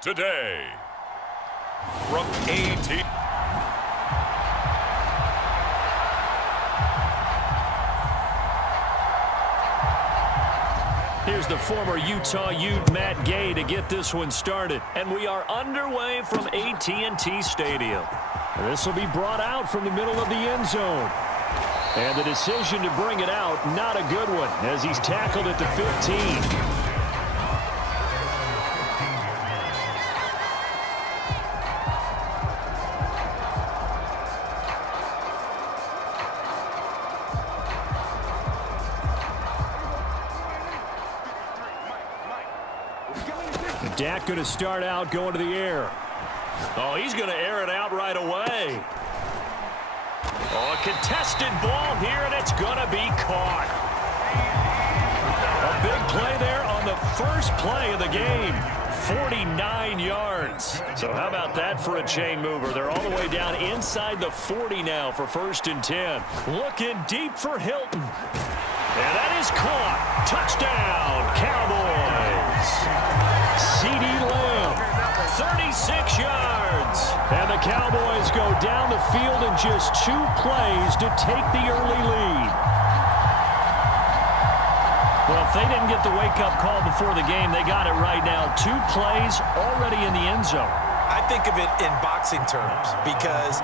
today. From AT. Here's the former Utah Ute, Matt Gay, to get this one started. And we are underway from AT&T Stadium. This will be brought out from the middle of the end zone. And the decision to bring it out, not a good one, as he's tackled at the 15. Dak going to start out going to the air. Oh, he's going to air it out right away. Oh, a contested ball here, and it's going to be caught. A big play there on the first play of the game. 49 yards. So how about that for a chain mover? They're all the way down inside the 40 now for 1st and 10. Looking deep for Hilton. And that is caught. Touchdown, Cowboys. C.D. Lamb, 36 yards. And the Cowboys go down the field in just 2 plays to take the early lead. Well, if they didn't get the wake-up call before the game, they got it right now. 2 plays already in the end zone. I think of it in boxing terms because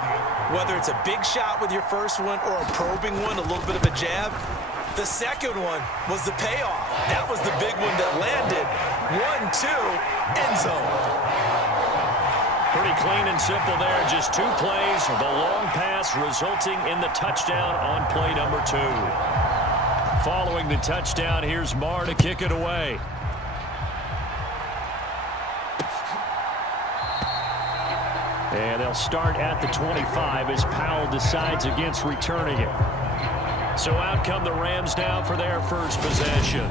whether it's a big shot with your first one or a probing one, a little bit of a jab, the second one was the payoff. That was the big one that landed. 1-2, end zone. Pretty clean and simple there. Just 2 plays. The long pass resulting in the touchdown on play number 2. Following the touchdown, here's Marr to kick it away. And they'll start at the 25 as Powell decides against returning it. So out come the Rams now for their first possession.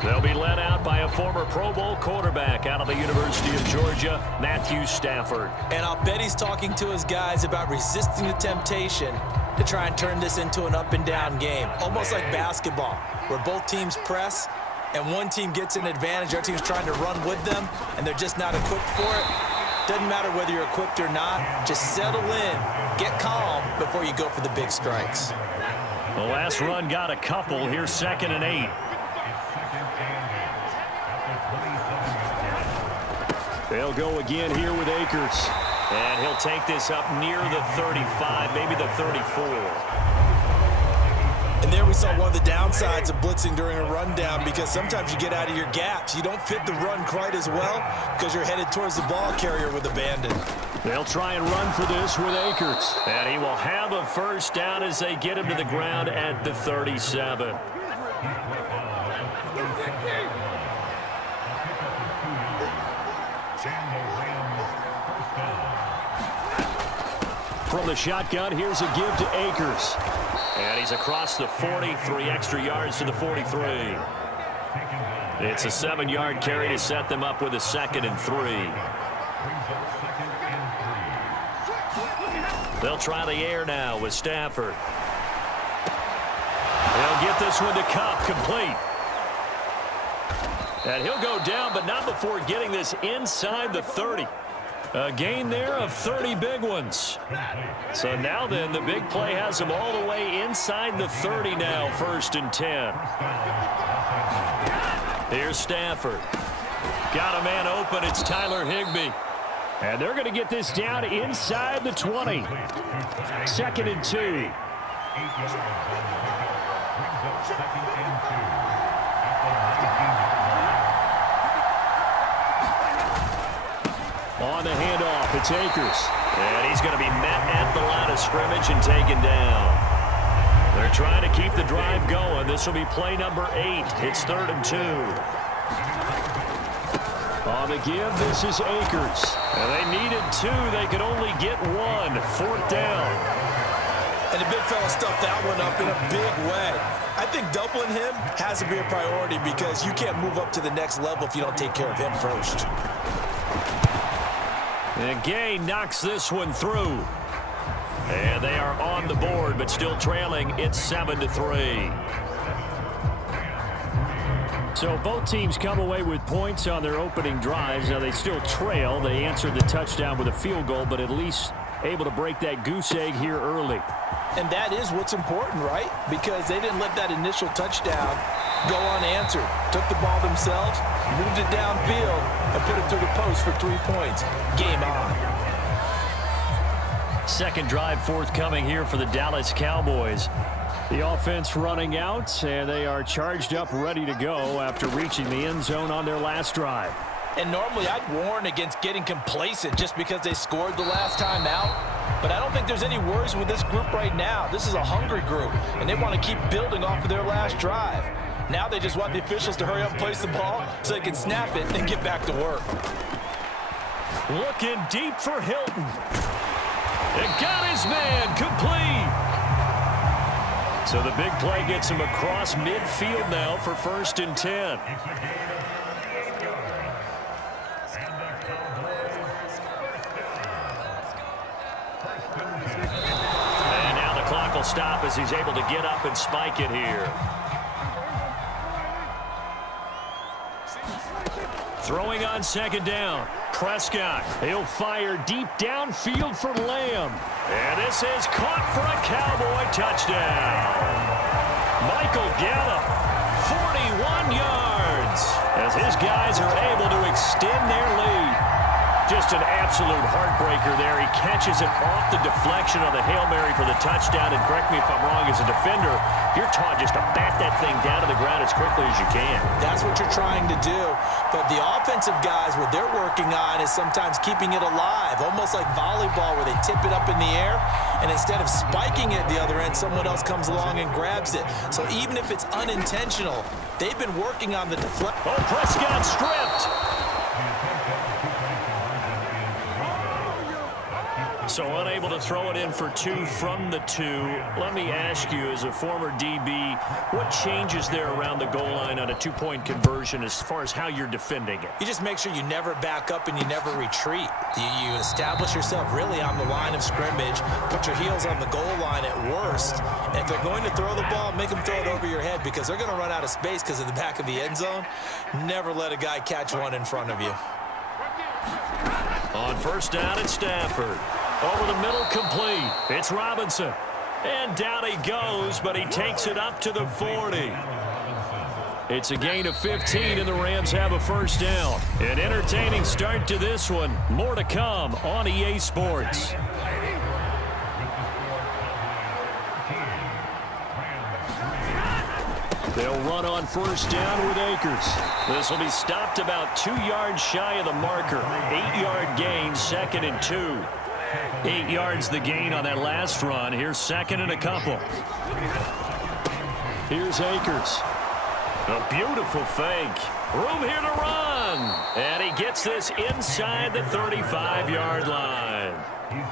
They'll be led out by a former Pro Bowl quarterback out of the University of Georgia, Matthew Stafford. And I'll bet he's talking to his guys about resisting the temptation to try and turn this into an up-and-down game, almost like basketball, where both teams press and one team gets an advantage, our team's trying to run with them, and they're just not equipped for it. Doesn't matter whether you're equipped or not, just settle in, get calm before you go for the big strikes. The last run got a couple. Here's 2nd and 8. They'll go again here with Akers. And he'll take this up near the 35, maybe the 34. And there we saw one of the downsides of blitzing during a rundown because sometimes you get out of your gaps. You don't fit the run quite as well because you're headed towards the ball carrier with abandon. They'll try and run for this with Akers. And he will have a first down as they get him to the ground at the 37. From the shotgun, here's a give to Akers. And he's across the 40, 3 extra yards to the 43. It's a 7-yard carry to set them up with a 2nd and 3. They'll try the air now with Stafford. They'll get this one to Cup, complete. And he'll go down, but not before getting this inside the 30. A gain there of 30 big ones. So now then, the big play has him all the way inside the 30 now, 1st and 10. Here's Stafford. Got a man open. It's Tyler Higbee. And they're going to get this down inside the 20. 2nd and 2. On the handoff, it's Akers. And he's going to be met at the line of scrimmage and taken down. They're trying to keep the drive going. This will be play number 8. It's 3rd and 2. On the give, this is Akers. And they needed 2. They could only get 1. 4th down. And the big fella stuffed that one up in a big way. I think doubling him has to be a priority because you can't move up to the next level if you don't take care of him first. And Gay knocks this one through. And they are on the board, but still trailing. It's 7-3. So both teams come away with points on their opening drives. Now they still trail. They answered the touchdown with a field goal, but at least able to break that goose egg here early. And that is what's important, right? Because they didn't let that initial touchdown go unanswered. Took the ball themselves, moved it downfield, and put it through the post for 3 points. Game on. Second drive forthcoming here for the Dallas Cowboys. The offense running out, and they are charged up, ready to go after reaching the end zone on their last drive. And normally I'd warn against getting complacent just because they scored the last time out. But I don't think there's any worries with this group right now. This is a hungry group, and they want to keep building off of their last drive. Now they just want the officials to hurry up and place the ball so they can snap it and get back to work. Looking deep for Hilton. It got his man complete. So the big play gets him across midfield now for 1st and 10. And now the clock will stop as he's able to get up and spike it here. Throwing on 2nd down. Prescott. He'll fire deep downfield for Lamb. And this is caught for a Cowboy touchdown. Michael Gallup, 41 yards, as his guys are able to extend their lead. Just an absolute heartbreaker there. He catches it off the deflection of the Hail Mary for the touchdown. And correct me if I'm wrong, as a defender, you're taught just to bat that thing down to the ground as quickly as you can. That's what you're trying to do. But the offensive guys, what they're working on is sometimes keeping it alive, almost like volleyball where they tip it up in the air, and instead of spiking it at the other end, someone else comes along and grabs it. So even if it's unintentional, they've been working on the deflection. Oh, Prescott stripped. So unable to throw it in for 2 from the 2. Let me ask you, as a former DB, what changes there around the goal line on a 2-point conversion as far as how you're defending it? You just make sure you never back up and you never retreat. You establish yourself really on the line of scrimmage, put your heels on the goal line at worst. And if they're going to throw the ball, make them throw it over your head because they're going to run out of space because of the back of the end zone. Never let a guy catch one in front of you. On 1st down, it's Stafford. Over the middle, complete. It's Robinson. And down he goes, but he takes it up to the 40. It's a gain of 15, and the Rams have a 1st down. An entertaining start to this one. More to come on EA Sports. They'll run on 1st down with Akers. This will be stopped about 2 yards shy of the marker. 8-yard gain, 2nd and 2. 8 yards the gain on that last run. Here's 2nd and a couple. Here's Akers. A beautiful fake. Room here to run. And he gets this inside the 35-yard line.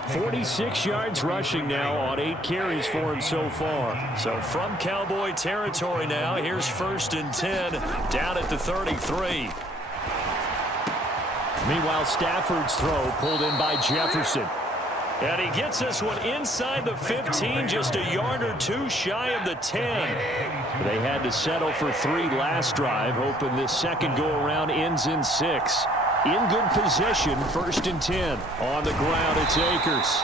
46 yards rushing now on 8 carries for him so far. So from Cowboy territory now, here's 1st and 10 down at the 33. Meanwhile, Stafford's throw pulled in by Jefferson. And he gets this one inside the 15, just a yard or 2 shy of the 10. They had to settle for 3 last drive, hoping this second go-around ends in 6. In good position, 1st and 10. On the ground, it's Akers.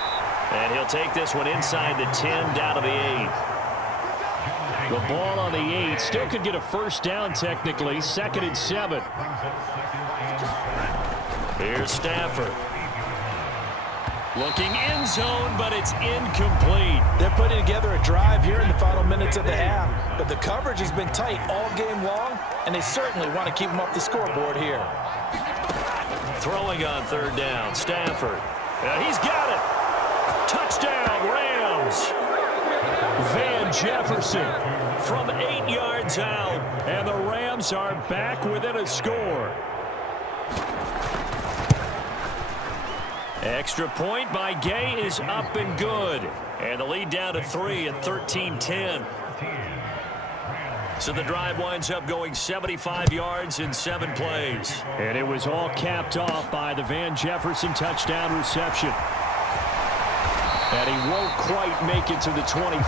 And he'll take this one inside the 10, down to the 8. The ball on the 8, still could get a 1st down technically, 2nd and 7. Here's Stafford. Looking end zone, but it's incomplete. They're putting together a drive here in the final minutes of the half. But the coverage has been tight all game long, and they certainly want to keep them off the scoreboard here. Throwing on 3rd down, Stafford. He's got it. Touchdown, Rams. Van Jefferson from 8 yards out, and the Rams are back within a score. Extra point by Gay is up and good. And the lead down to 3 at 13-10. So the drive winds up going 75 yards in 7 plays. And it was all capped off by the Van Jefferson touchdown reception. And he won't quite make it to the 25.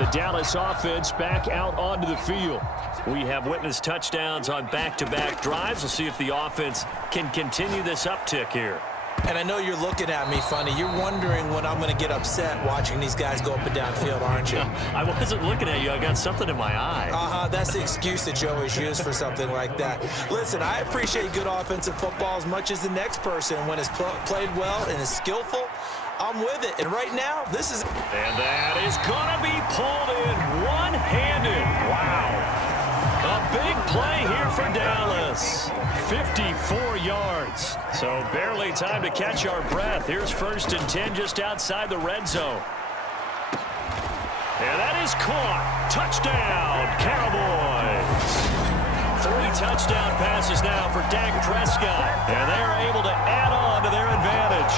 The Dallas offense back out onto the field. We have witnessed touchdowns on back-to-back drives. We'll see if the offense can continue this uptick here. And I know you're looking at me funny. You're wondering when I'm going to get upset watching these guys go up and down field, aren't you? I wasn't looking at you. I got something in my eye. That's the excuse that you always use for something like that. Listen, I appreciate good offensive football as much as the next person. When it's played well and is skillful, I'm with it. And right now, this is... And that is going to be pulled in one-handed. Wow. A big play here for Dallas. 54 yards. So barely time to catch our breath. Here's 1st and 10 just outside the red zone. And that is caught. Touchdown, Cowboys. 3 touchdown passes now for Dak Prescott. And they are able to add on to their advantage.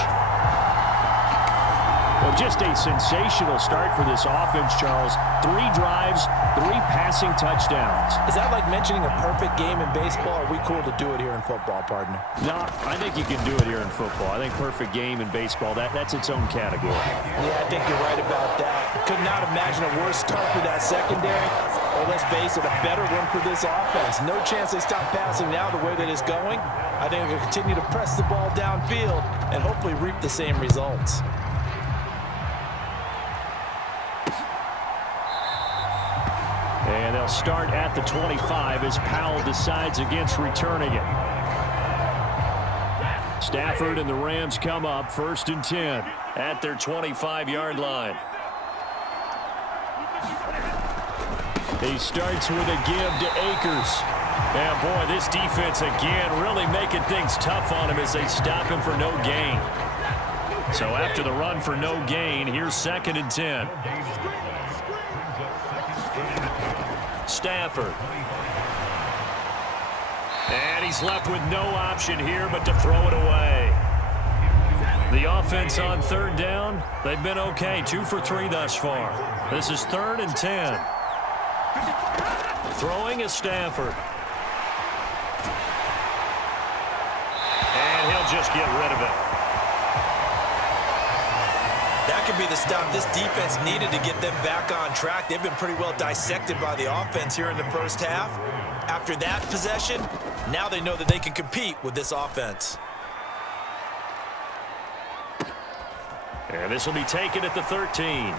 Well, just a sensational start for this offense, Charles. 3 drives, 3 passing touchdowns. Is that like mentioning a perfect game in baseball? Or are we cool to do it here in football, partner? No, I think you can do it here in football. I think perfect game in baseball, that's its own category. Yeah, I think you're right about that. Could not imagine a worse start for that secondary. Or let's face it, a better one for this offense. No chance they stop passing now the way that it's going. I think they'll continue to press the ball downfield and hopefully reap the same results. And they'll start at the 25 as Powell decides against returning it. Stafford and the Rams come up 1st and 10 at their 25-yard line. He starts with a give to Akers. And boy, this defense again really making things tough on him as they stop him for no gain. So after the run for no gain, here's 2nd and 10. Stafford. And he's left with no option here but to throw it away. The offense on 3rd down, they've been okay. 2 for 3 thus far. This is 3rd and 10. Throwing is Stafford. And he'll just get rid of it. That could be the stop this defense needed to get them back on track. They've been pretty well dissected by the offense here in the first half. After that possession, now they know that they can compete with this offense. And this will be taken at the 13.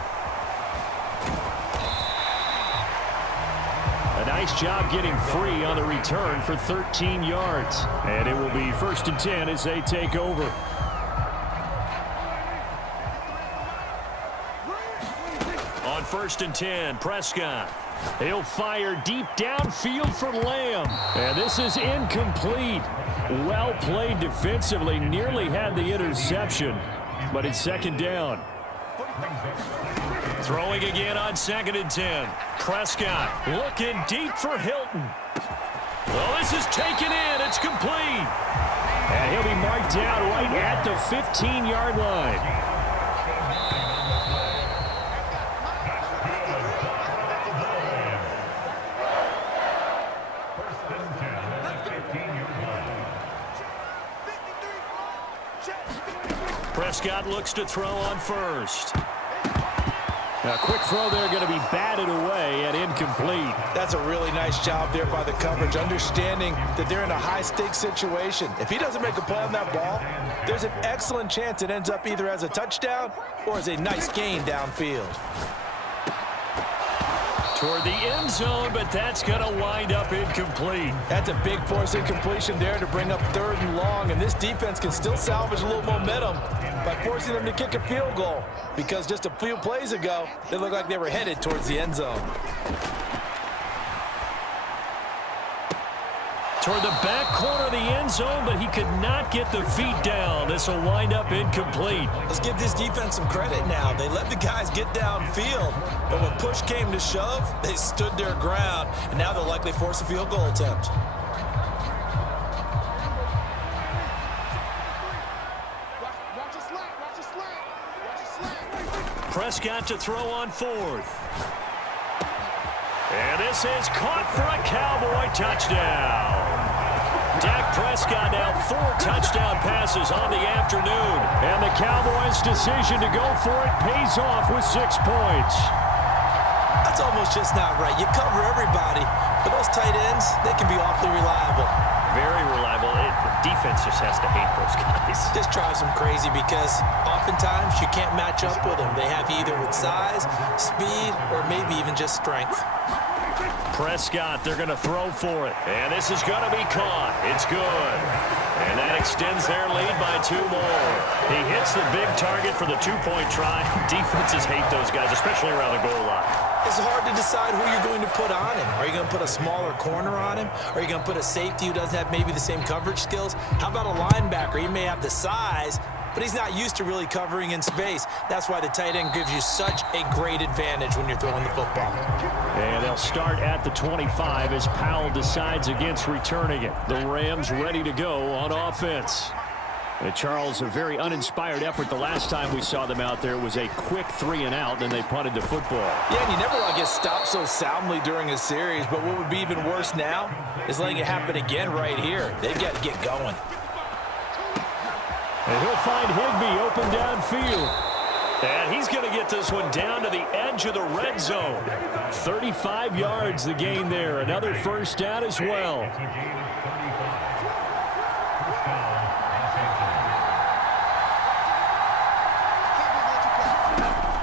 A nice job getting free on the return for 13 yards. And it will be 1st and 10 as they take over. On 1st and 10, Prescott. He'll fire deep downfield for Lamb. And this is incomplete. Well played defensively. Nearly had the interception. But it's 2nd down. Throwing again on 2nd and 10. Prescott looking deep for Hilton. Well, this is taken in. It's complete. And he'll be marked down right at the 15-yard line. Prescott looks to throw on 1st. A quick throw there going to be batted away and incomplete. That's a really nice job there by the coverage, understanding that they're in a high-stakes situation. If he doesn't make a play on that ball, there's an excellent chance it ends up either as a touchdown or as a nice gain downfield. Toward the end zone, but that's going to wind up incomplete. That's a big force incompletion there to bring up 3rd and long, and this defense can still salvage a little momentum by forcing them to kick a field goal, because just a few plays ago, they looked like they were headed towards the end zone. Toward the back corner of the end zone, but he could not get the feet down. This will wind up incomplete. Let's give this defense some credit now. They let the guys get downfield, but when push came to shove, they stood their ground, and now they'll likely force a field goal attempt. Prescott to throw on 4th. And this is caught for a Cowboy touchdown. Dak Prescott now 4 touchdown passes on the afternoon. And the Cowboys' decision to go for it pays off with 6 points. That's almost just not right. You cover everybody, but those tight ends, they can be awfully reliable. Very reliable. The defense just has to hate those guys. Just drives them crazy because oftentimes you can't match up with them. They have you either with size, speed, or maybe even just strength. Prescott, they're going to throw for it. And this is going to be caught. It's good. And that extends their lead by 2 more. He hits the big target for the 2-point try. Defenses hate those guys, especially around the goal line. It's hard to decide who you're going to put on him. Are you going to put a smaller corner on him? Are you going to put a safety who doesn't have maybe the same coverage skills? How about a linebacker? He may have the size, but he's not used to really covering in space. That's why the tight end gives you such a great advantage when you're throwing the football. And they'll start at the 25 as Powell decides against returning it. The Rams ready to go on offense. Charles, a very uninspired effort the last time we saw them out there. It was a quick 3-and-out, then they punted the football. Yeah, and you never want to get stopped so soundly during a series, but what would be even worse now is letting it happen again right here. They've got to get going. And he'll find Higbee open downfield. And he's going to get this one down to the edge of the red zone. 35 yards the gain there. Another first down as well.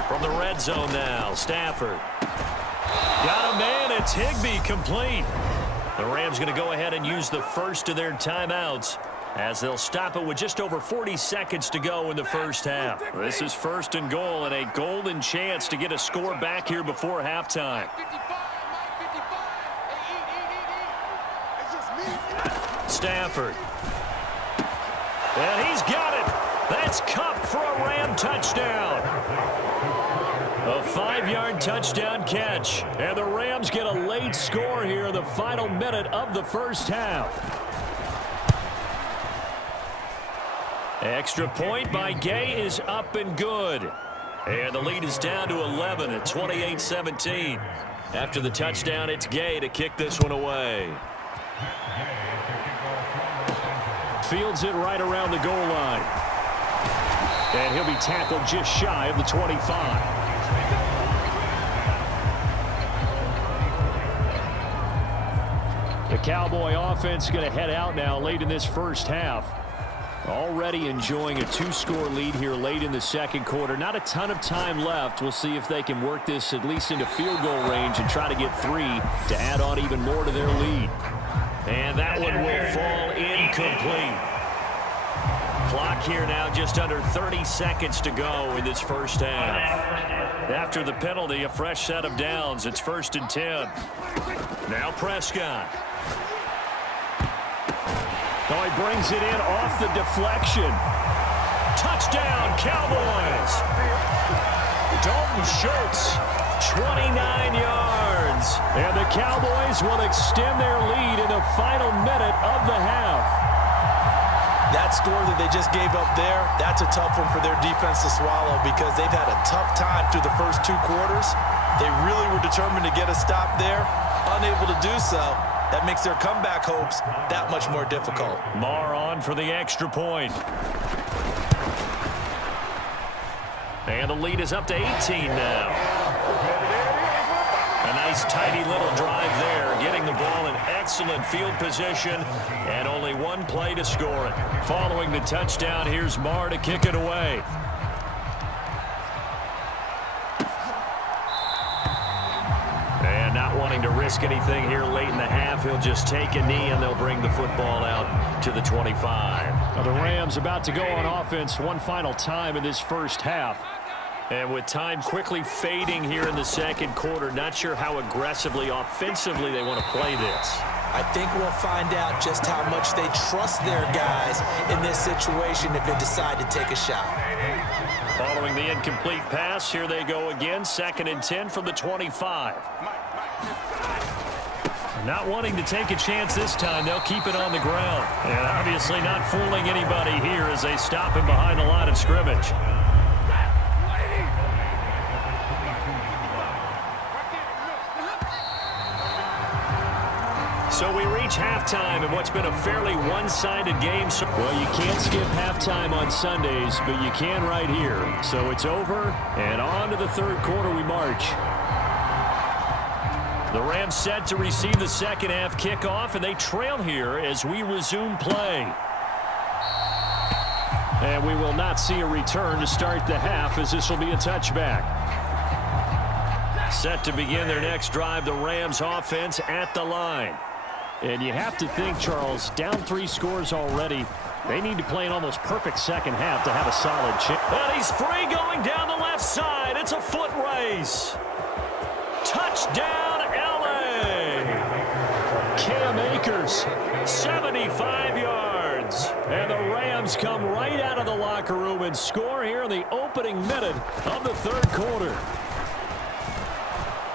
From the red zone now, Stafford. Got a man, it's Higbee complete. The Rams going to go ahead and use the first of their timeouts as they'll stop it with just over 40 seconds to go in the first half. This is 1st and goal and a golden chance to get a score back here before halftime. Stafford. And he's got it. That's Kupp for a Ram touchdown. A 5-yard touchdown catch. And the Rams get a late score here in the final minute of the first half. Extra point by Gay is up and good. And the lead is down to 11 at 28-17. After the touchdown, it's Gay to kick this one away. Fields it right around the goal line. And he'll be tackled just shy of the 25. The Cowboy offense going to head out now late in this first half. Already enjoying a 2-score lead here late in the second quarter. Not a ton of time left. We'll see if they can work this at least into field goal range and try to get 3 to add on even more to their lead. And that one will fall incomplete. Clock here now just under 30 seconds to go in this first half. After the penalty, a fresh set of downs. It's 1st and 10. Now Prescott. Oh, he brings it in off the deflection. Touchdown, Cowboys. Dalton Schultz, 29 yards. And the Cowboys will extend their lead in the final minute of the half. That score that they just gave up there, that's a tough one for their defense to swallow because they've had a tough time through the first 2 quarters. They really were determined to get a stop there, unable to do so. That makes their comeback hopes that much more difficult. Marr on for the extra point. And the lead is up to 18 now. A nice tidy little drive there, getting the ball in excellent field position, and only 1 play to score it. Following the touchdown, here's Marr to kick it away. And not wanting to risk anything here late in the half, he'll just take a knee and they'll bring the football out to the 25. Now the Rams about to go on offense one final time in this first half. And with time quickly fading here in the second quarter, not sure how aggressively, offensively they want to play this. I think we'll find out just how much they trust their guys in this situation if they decide to take a shot. Following the incomplete pass, here they go again, 2nd and 10 from the 25. Not wanting to take a chance this time, they'll keep it on the ground. And obviously not fooling anybody here as they stop him behind the line of scrimmage. So we reach halftime in what's been a fairly one-sided game. Well, you can't skip halftime on Sundays, but you can right here. So it's over, and on to the third quarter we march. The Rams set to receive the second half kickoff, and they trail here as we resume play. And we will not see a return to start the half, as this will be a touchback. Set to begin their next drive, the Rams offense at the line. And you have to think, Charles, down 3 scores already. They need to play an almost perfect second half to have a solid chance. And he's free going down the left side. It's a foot race. Touchdown, L.A. Cam Akers, 75 yards. And the Rams come right out of the locker room and score here in the opening minute of the third quarter.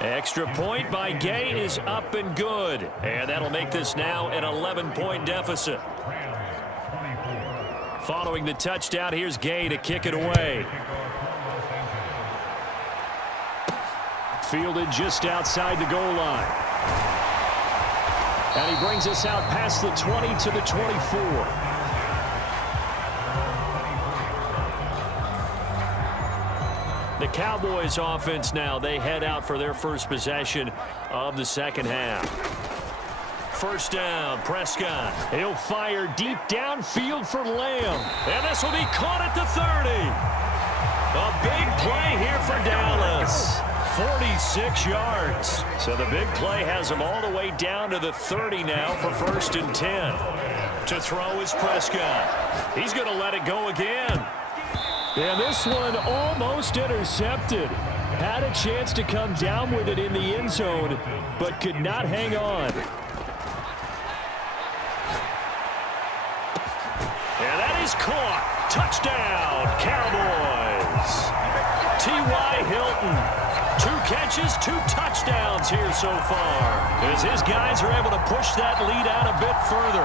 Extra point by Gay is up and good. And that'll make this now an 11-point deficit. Following the touchdown, here's Gay to kick it away. Fielded just outside the goal line. And he brings us out past the 20 to the 24. The Cowboys offense now, they head out for their first possession of the second half. First down, Prescott. He'll fire deep downfield for Lamb. And this will be caught at the 30. A big play here for Dallas. 46 yards. So the big play has him all the way down to the 30 now for first and 10. To throw is Prescott. He's going to let it go again. And this one almost intercepted. Had a chance to come down with it in the end zone, but could not hang on. And that is caught. Touchdown, Cowboys. T.Y. Hilton. 2 catches, 2 touchdowns here so far, as his guys are able to push that lead out a bit further.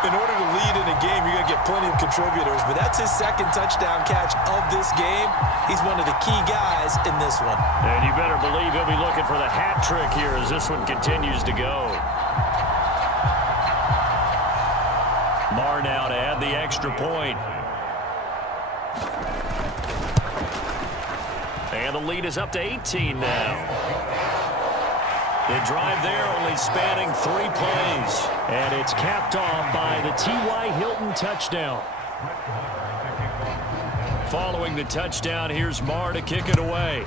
In order to lead in a game, you're going to get plenty of contributors, but that's his second touchdown catch of this game. He's one of the key guys in this one. And you better believe he'll be looking for the hat trick here as this one continues to go. Marr now to add the extra point. And the lead is up to 18 now. The drive there only spanning 3 plays. And it's capped off by the T.Y. Hilton touchdown. Following the touchdown, here's Marr to kick it away.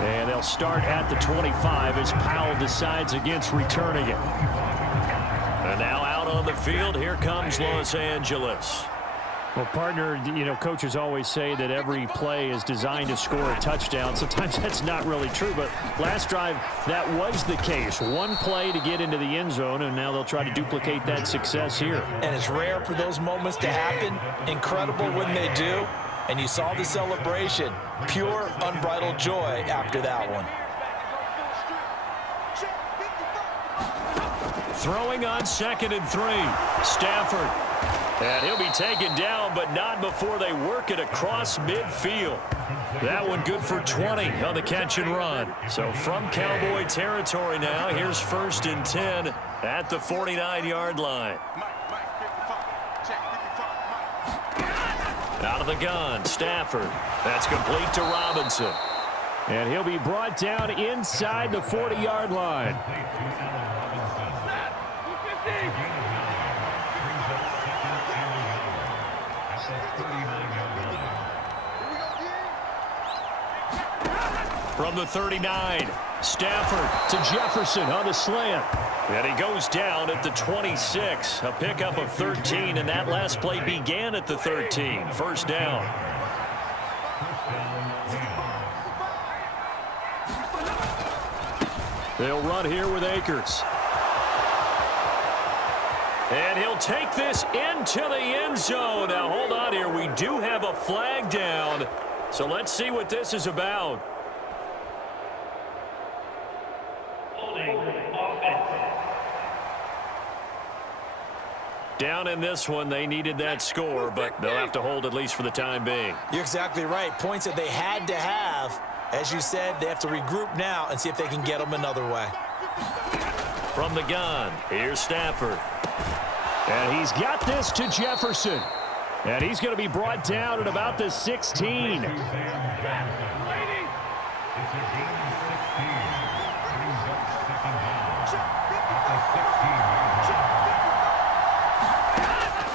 And they'll start at the 25 as Powell decides against returning it. And now out on the field, here comes Los Angeles. Well, partner, you know, coaches always say that every play is designed to score a touchdown. Sometimes that's not really true, but last drive, that was the case. 1 play to get into the end zone, and now they'll try to duplicate that success here. And it's rare for those moments to happen. Incredible when they do. And you saw the celebration. Pure, unbridled joy after that one. Throwing on 2nd and 3. Stafford. And he'll be taken down, but not before they work it across midfield. That one good for 20 on the catch and run. So from Cowboy territory now, here's 1st and 10 at the 49-yard line. Out of the gun, Stafford. That's complete to Robinson. And he'll be brought down inside the 40-yard line. From the 39, Stafford to Jefferson on the slant. And he goes down at the 26. A pickup of 13, and that last play began at the 13. First down. They'll run here with Akers. And he'll take this into the end zone. Now, hold on here. We do have a flag down. So let's see what this is about. Down in this one, they needed that score, but they'll have to hold at least for the time being. You're exactly right. Points that they had to have. As you said, they have to regroup now and see if they can get them another way. From the gun, here's Stafford. And he's got this to Jefferson. And he's going to be brought down at about the 16.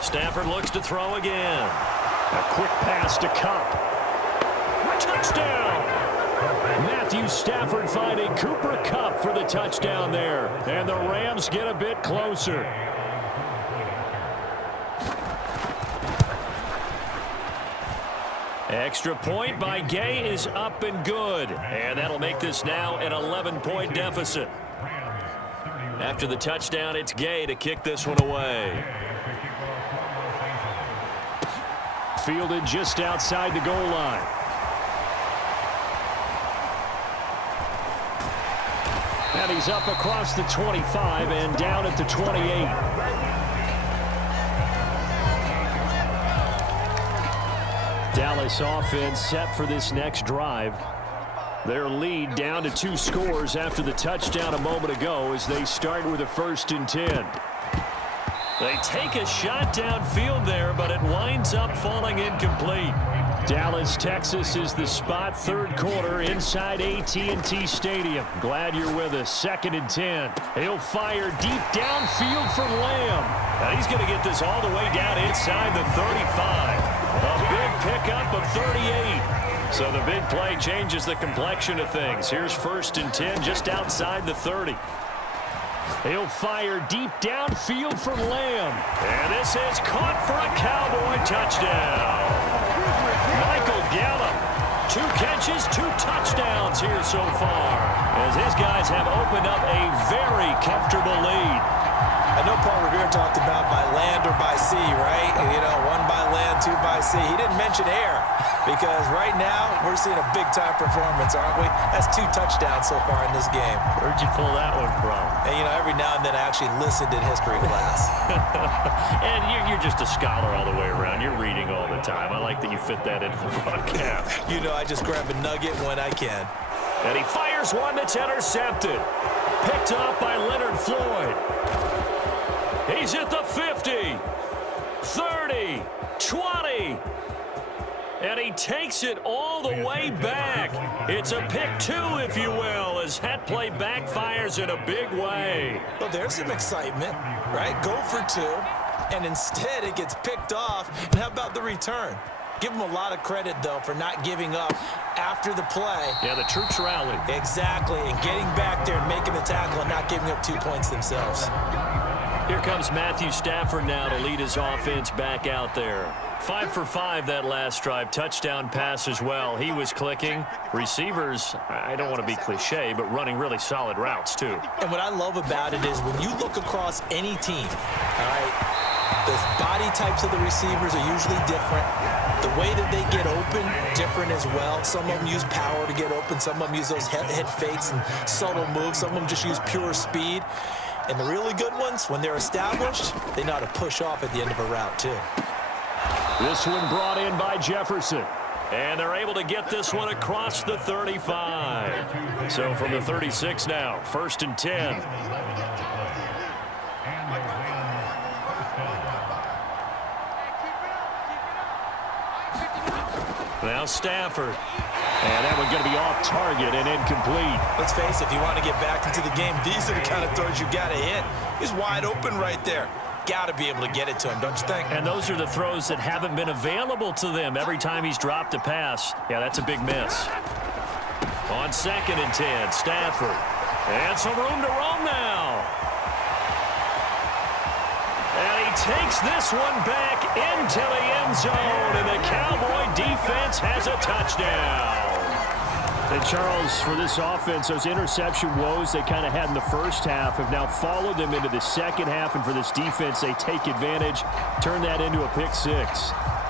Stafford looks to throw again. A quick pass to Cup. Touchdown! Matthew Stafford finding Cooper Kupp for the touchdown there. And the Rams get a bit closer. Extra point by Gay is up and good. And that'll make this now an 11-point deficit. After the touchdown, it's Gay to kick this one away. Fielded just outside the goal line. And he's up across the 25 and down at the 28. Dallas offense set for this next drive. Their lead down to 2 scores after the touchdown a moment ago as they start with a 1st and 10. They take a shot downfield there, but it winds up falling incomplete. Dallas, Texas is the spot, 3rd quarter inside AT&T Stadium. Glad you're with us. 2nd and 10. He'll fire deep downfield for Lamb. And he's going to get this all the way down inside the 35. A big pickup of 38. So the big play changes the complexion of things. Here's 1st and 10 just outside the 30. He'll fire deep downfield for Lamb. And this is caught for a Cowboy touchdown. Michael Gallup, 2 catches, 2 touchdowns here so far, as his guys have opened up a very comfortable lead. I know Paul Revere talked about by land or by sea, right? You know, 1 by land, 2 by sea. He didn't mention air because right now we're seeing a big-time performance, aren't we? That's 2 touchdowns so far in this game. Where'd you pull that one from? And, you know, every now and then I actually listened in history class. And you're just a scholar all the way around. You're reading all the time. I like that you fit that into the broadcast. You know, I just grab a nugget when I can. And he fires one that's intercepted. Picked up by Leonard Floyd. He's at the 50, 30, 20. And he takes it all the way back. It's a pick 2, if you will, as that play backfires in a big way. Well, there's some excitement, right? Go for 2, and instead it gets picked off. And how about the return? Give him a lot of credit, though, for not giving up after the play. Yeah, the troops rallied. Exactly, and getting back there and making the tackle and not giving up 2 points themselves. Here comes Matthew Stafford now to lead his offense back out there. 5 for 5 that last drive. Touchdown pass as well. He was clicking. Receivers, I don't want to be cliche, but running really solid routes, too. And what I love about it is when you look across any team, all right, the body types of the receivers are usually different. The way that they get open, different as well. Some of them use power to get open. Some of them use those head fakes and subtle moves. Some of them just use pure speed. And the really good ones, when they're established, they know how to push off at the end of a route, too. This one brought in by Jefferson. And they're able to get this one across the 35. So from the 36 now, 1st and 10. Now Stafford. And that one going to be off target and incomplete. Let's face it, if you want to get back into the game, these are the kind of throws you got to hit. He's wide open right there. Got to be able to get it to him, don't you think? And those are the throws that haven't been available to them every time he's dropped a pass. Yeah, that's a big miss. On 2nd and 10, Stafford. And some room to roam now. And he takes this one back into the end zone, and the Cowboy defense has a touchdown. And Charles, for this offense, those interception woes they kind of had in the first half have now followed them into the second half, and for this defense, they take advantage, turn that into a pick 6.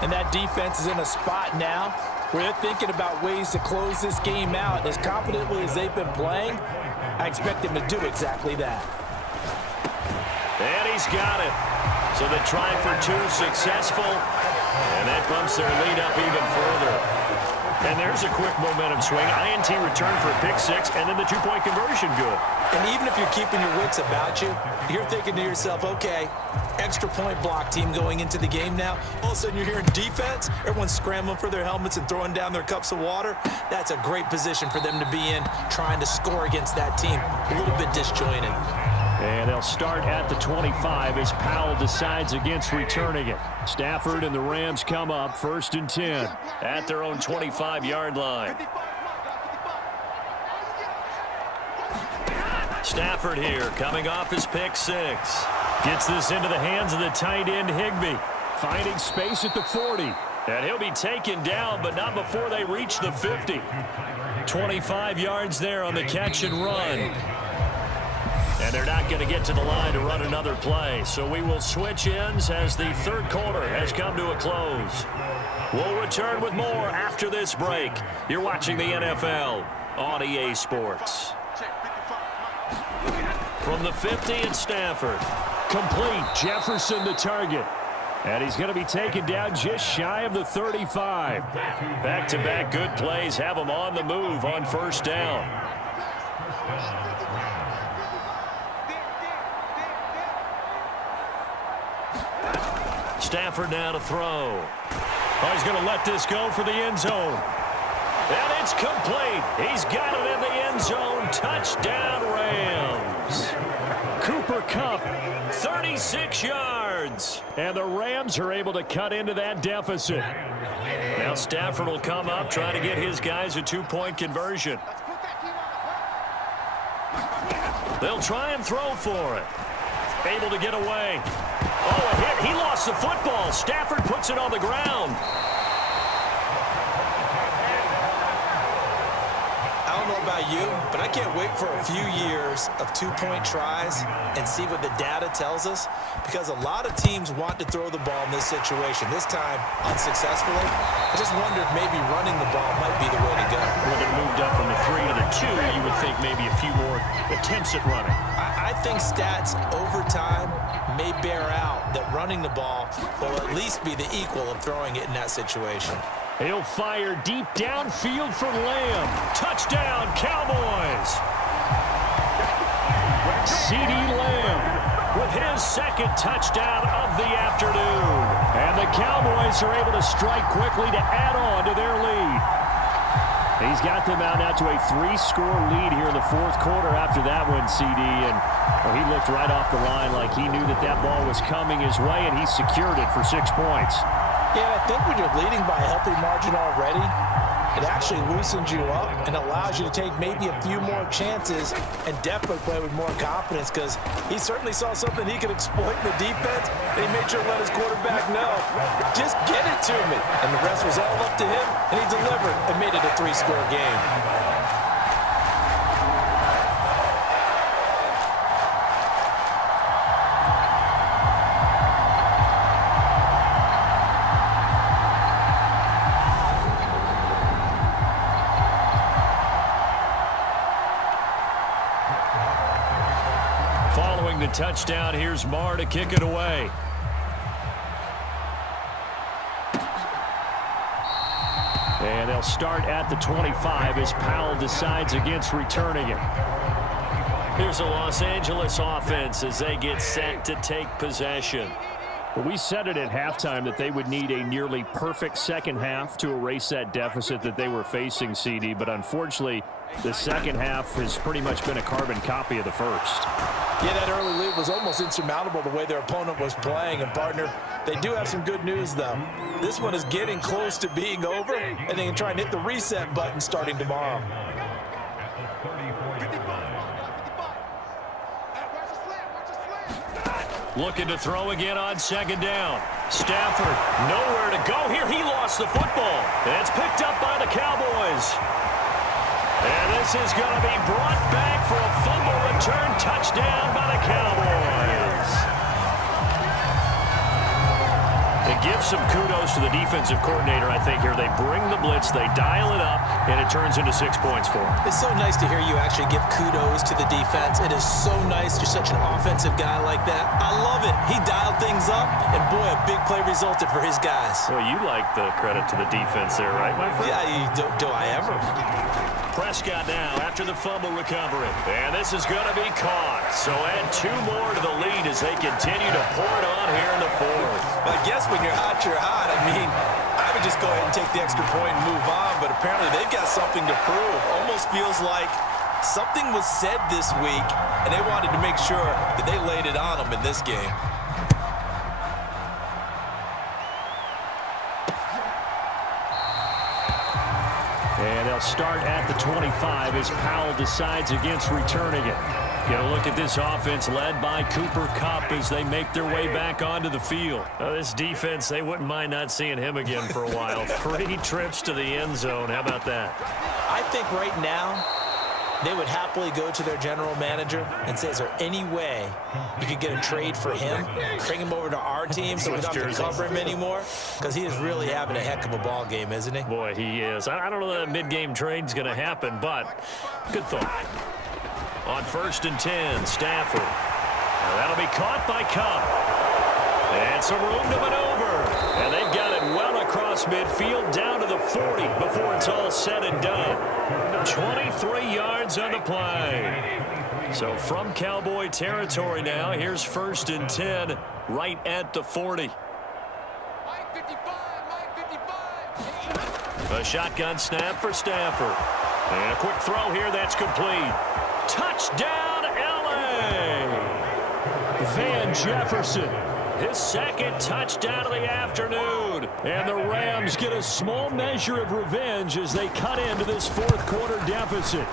And that defense is in a spot now where they're thinking about ways to close this game out. As confidently as they've been playing, I expect them to do exactly that. And he's got it. So they try for 2, successful, and that bumps their lead up even further. And there's a quick momentum swing. INT return for a pick 6, and then the 2-point conversion good. And even if you're keeping your wits about you, you're thinking to yourself, okay, extra point block team going into the game now. All of a sudden you're hearing defense. Everyone's scrambling for their helmets and throwing down their cups of water. That's a great position for them to be in, trying to score against that team. A little bit disjointed. And they'll start at the 25 as Powell decides against returning it. Stafford and the Rams come up 1st and 10 at their own 25-yard line. Stafford here coming off his pick 6. Gets this into the hands of the tight end Higbee. Finding space at the 40. And he'll be taken down, but not before they reach the 50. 25 yards there on the catch and run. And they're not going to get to the line to run another play. So we will switch ends as the third quarter has come to a close. We'll return with more after this break. You're watching the NFL on EA Sports. From the 50 at Stafford. Complete. Jefferson the target. And he's going to be taken down just shy of the 35. Back-to-back good plays have him on the move on 1st down. Stafford now to throw. Oh, he's going to let this go for the end zone. And it's complete. He's got it in the end zone. Touchdown, Rams. Cooper Kupp, 36 yards. And the Rams are able to cut into that deficit. Now Stafford will come up, trying to get his guys a 2-point conversion. They'll try and throw for it. Able to get away. Oh, a hit. He lost the football. Stafford puts it on the ground. I don't know about you, but I can't wait for a few years of 2-point tries and see what the data tells us, because a lot of teams want to throw the ball in this situation. This time, unsuccessfully. I just wonder if maybe running the ball might be the way to go. Well, they moved up from the 3 to the 2. You would think maybe a few more attempts at running. I think stats over time may bear out that running the ball will at least be the equal of throwing it in that situation. He'll fire deep downfield for Lamb. Touchdown, Cowboys. CeeDee Lamb with his 2nd touchdown of the afternoon. And the Cowboys are able to strike quickly to add on to their lead. He's got them out now to a 3-score lead here in the 4th quarter after that one, CD. And well, he looked right off the line like he knew that that ball was coming his way, and he secured it for 6 points. Yeah, I think when you're leading by a healthy margin already, it actually loosens you up and allows you to take maybe a few more chances and definitely play with more confidence, because he certainly saw something he could exploit in the defense, and he made sure to let his quarterback know, just get it to me. And the rest was all up to him, and he delivered and made it a 3-score game. Following the touchdown, here's Marr to kick it away. And they'll start at the 25 as Powell decides against returning it. Here's a Los Angeles offense as they get set to take possession. Well, we said it at halftime that they would need a nearly perfect second half to erase that deficit that they were facing, CD. But unfortunately, the second half has pretty much been a carbon copy of the first. Yeah, that early lead was almost insurmountable the way their opponent was playing. And, partner, they do have some good news, though. This one is getting close to being over, and they can try and hit the reset button starting tomorrow. Looking to throw again on 2nd down. Stafford, nowhere to go here. He lost the football. And it's picked up by the Cowboys. And this is going to be brought back for a fumble return touchdown by the Cowboys. To give some kudos to the defensive coordinator, I think, here. They bring the blitz, they dial it up, and it turns into 6 points for them. It's so nice to hear you actually give kudos to the defense. It is so nice. You're such an offensive guy like that. I love it. He dialed things up, and boy, a big play resulted for his guys. Well, you like the credit to the defense there, right, my friend? Yeah, do I ever? Prescott now after the fumble recovery. And this is going to be caught. So add 2 more to the lead as they continue to pour it on here in the fourth. I guess when you're hot, you're hot. I mean, I would just go ahead and take the extra point and move on, but apparently they've got something to prove. Almost feels like something was said this week, and they wanted to make sure that they laid it on them in this game. And they'll start at the 25 as Powell decides against returning it. Get a look at this offense led by Cooper Kupp as they make their way back onto the field. This defense, they wouldn't mind not seeing him again for a while. 3 trips to the end zone. How about that? I think right now they would happily go to their general manager and say, is there any way you could get a trade for him, bring him over to our team so we don't have to cover him anymore? Because he is really having a heck of a ball game, isn't he? Boy, he is. I don't know that mid-game trade's going to happen, but good thought. On 1st and 10, Stafford. Now that'll be caught by Kupp. And some room to maneuver. And they've got it well across midfield down to the 40 before it's all said and done. 23 yards on the play. So from Cowboy territory now, here's 1st and 10 right at the 40. A shotgun snap for Stafford. And a quick throw here that's complete. Touchdown, L.A. Van Jefferson. His 2nd touchdown of the afternoon. And the Rams get a small measure of revenge as they cut into this 4th quarter deficit.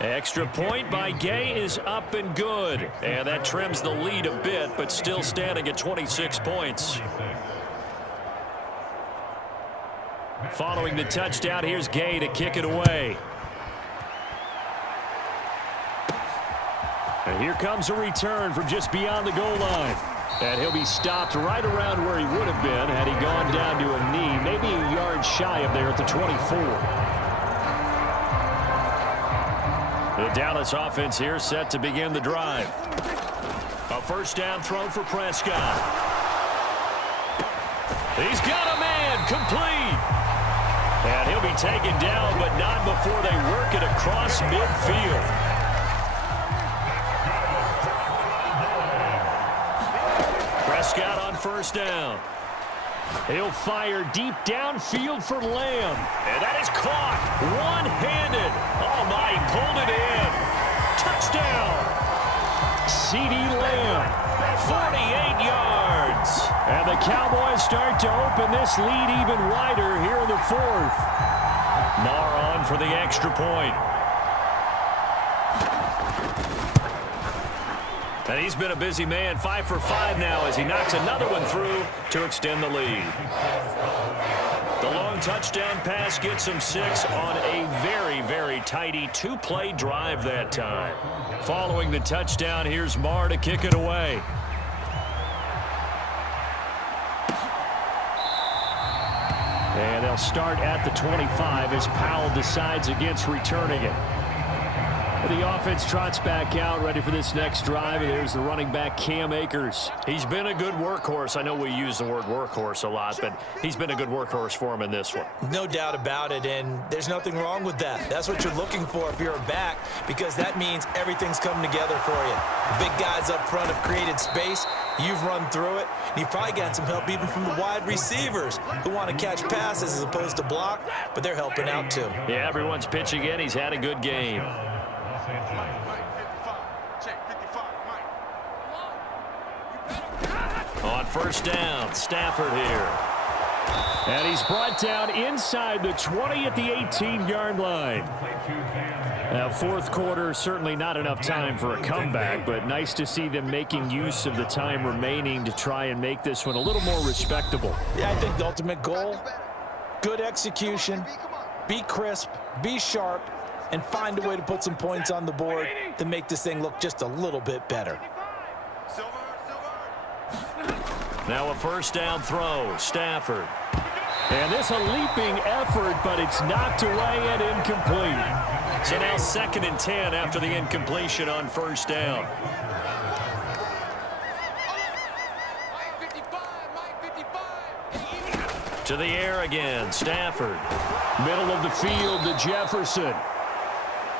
Extra point by Gay is up and good. And that trims the lead a bit, but still standing at 26 points. Following the touchdown, here's Gay to kick it away. And here comes a return from just beyond the goal line. And he'll be stopped right around where he would have been had he gone down to a knee, maybe a yard shy of there at the 24. The Dallas offense here set to begin the drive. A 1st down throw for Prescott. He's got a man, complete. And he'll be taken down, but not before they work it across midfield. Prescott on 1st down. He'll fire deep downfield for Lamb. And that is caught one-handed. Oh, my, he pulled it in. Touchdown. CeeDee Lamb, 48 yards. And the Cowboys start to open this lead even wider here in the 4th. Marr on for the extra point. And he's been a busy man, 5 for 5 now as he knocks another one through to extend the lead. The long touchdown pass gets him 6 on a very, very tidy 2-play drive that time. Following the touchdown, here's Marr to kick it away. And they'll start at the 25 as Powell decides against returning it. The offense trots back out, ready for this next drive, and there's the running back, Cam Akers. He's been a good workhorse. I know we use the word workhorse a lot, but he's been a good workhorse for him in this one. No doubt about it, and there's nothing wrong with that. That's what you're looking for if you're a back, because that means everything's coming together for you. The big guys up front have created space. You've run through it. And you've probably gotten some help even from the wide receivers who want to catch passes as opposed to block, but they're helping out too. Yeah, everyone's pitching in. He's had a good game. On 1st down, Stafford here. And he's brought down inside the 20 at the 18-yard line. Now, 4th quarter, certainly not enough time for a comeback, but nice to see them making use of the time remaining to try and make this one a little more respectable. Yeah, I think the ultimate goal, good execution, be crisp, be sharp, and find a way to put some points on the board to make this thing look just a little bit better. Now a 1st down throw, Stafford. And this a leaping effort, but it's knocked away and incomplete. So now 2nd and 10 after the incompletion on 1st down. To the air again, Stafford. Middle of the field to Jefferson.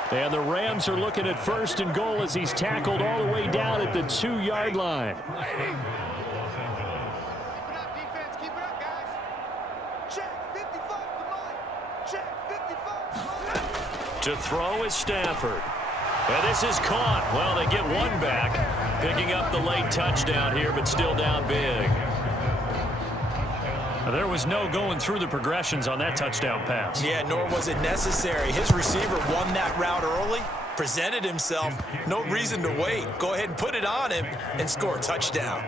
And the Rams are looking at 1st and goal as he's tackled all the way down at the 2-yard line. To throw is Stafford. And this is caught. Well, they get one back, picking up the late touchdown here, but still down big. There was no going through the progressions on that touchdown pass. Yeah, nor was it necessary. His receiver won that route early, presented himself. No reason to wait. Go ahead and put it on him and score a touchdown.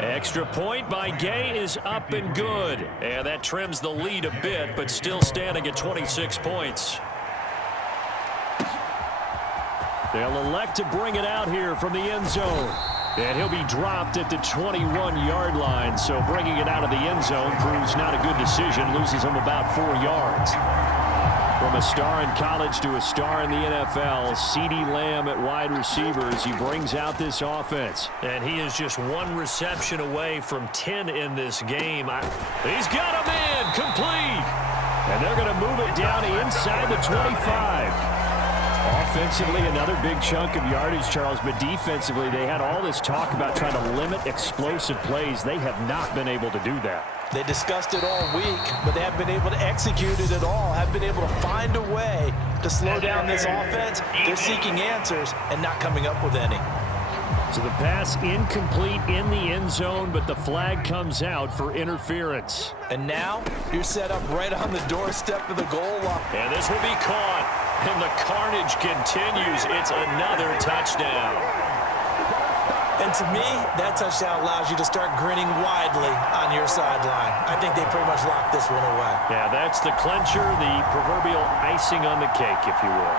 Extra point by Gay is up and good. And that trims the lead a bit, but still standing at 26 points. They'll elect to bring it out here from the end zone. And he'll be dropped at the 21-yard line. So bringing it out of the end zone proves not a good decision. Loses him about 4 yards. From a star in college to a star in the NFL, CeeDee Lamb at wide receivers. He brings out this offense. And he is just one reception away from 10 in this game. He's got him in, complete. And they're going to move it down inside the 25. Offensively, another big chunk of yardage, Charles, but defensively, they had all this talk about trying to limit explosive plays. They have not been able to do that. They discussed it all week, but they haven't been able to execute it at all, haven't been able to find a way to slow down this offense. They're seeking answers and not coming up with any. So the pass incomplete in the end zone, but the flag comes out for interference. And now you're set up right on the doorstep of the goal line. And this will be caught. And the carnage continues. It's another touchdown. And to me, that touchdown allows you to start grinning widely on your sideline. I think they pretty much locked this one away. Yeah, that's the clincher, the proverbial icing on the cake, if you will.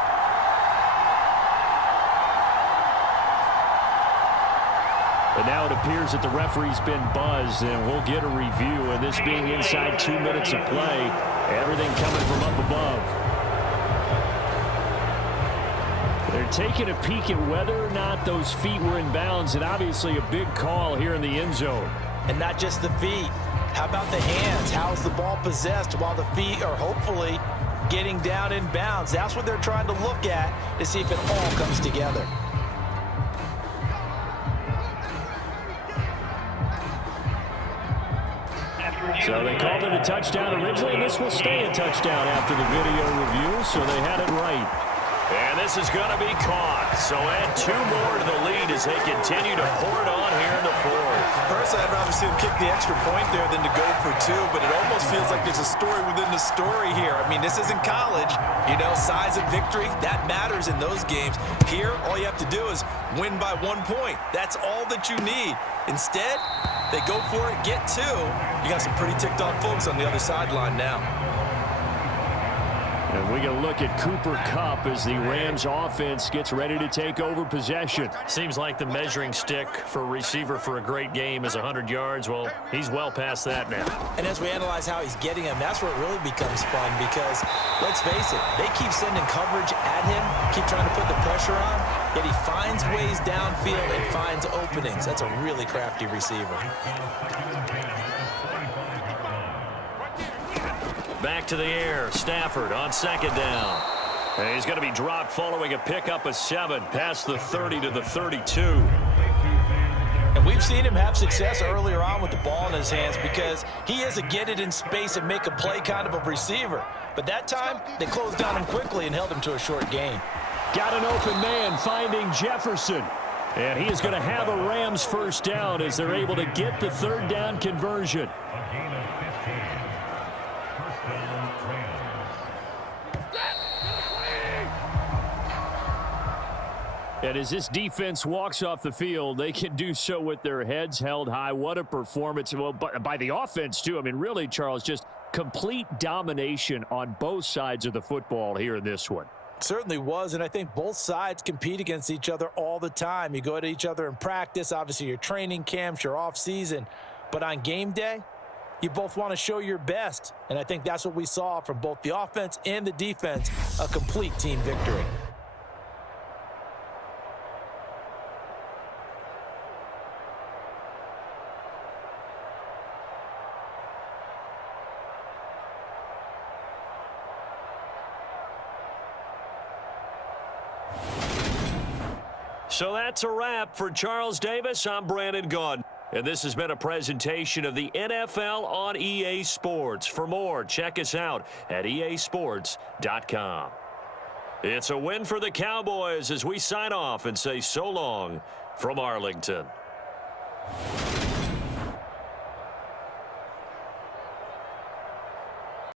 But now it appears that the referee's been buzzed, and we'll get a review. And this being inside 2 minutes of play, everything coming from up above. They're taking a peek at whether or not those feet were in bounds, and obviously a big call here in the end zone. And not just the feet. How about the hands? How's the ball possessed while the feet are hopefully getting down in bounds? That's what they're trying to look at to see if it all comes together. So they called it a touchdown originally, and this will stay a touchdown after the video review, so they had it right. And this is going to be caught. So add 2 more to the lead as they continue to pour it on here in the 4th. Personally, I'd rather see them kick the extra point there than to go for 2, but it almost feels like there's a story within the story here. I mean, this isn't college. You know, size of victory, that matters in those games. Here, all you have to do is win by 1 point. That's all that you need. Instead, they go for it, get 2. You got some pretty ticked off folks on the other sideline now. And we get a look at Cooper Kupp as the Rams offense gets ready to take over possession. Seems like the measuring stick for a receiver for a great game is 100 yards. Well, he's well past that now. And as we analyze how he's getting him, that's where it really becomes fun because, let's face it, they keep sending coverage at him, keep trying to put the pressure on, yet he finds ways downfield and finds openings. That's a really crafty receiver. Back to the air. Stafford on 2nd down. And he's going to be dropped following a pickup of 7 past the 30 to the 32. And we've seen him have success earlier on with the ball in his hands because he is a get it in space and make a play kind of a receiver. But that time, they closed down him quickly and held him to a short gain. Got an open man finding Jefferson. And he is going to have a Rams first down as they're able to get the 3rd down conversion. And as this defense walks off the field, they can do so with their heads held high. What a performance. Well, by the offense, too. I mean, really, Charles, just complete domination on both sides of the football here in this one. Certainly was, and I think both sides compete against each other all the time. You go at each other in practice, obviously your training camps, your off-season. But on game day, you both want to show your best. And I think that's what we saw from both the offense and the defense, a complete team victory. So that's a wrap. For Charles Davis, I'm Brandon Gaudin. And this has been a presentation of the NFL on EA Sports. For more, check us out at easports.com. It's a win for the Cowboys as we sign off and say so long from Arlington.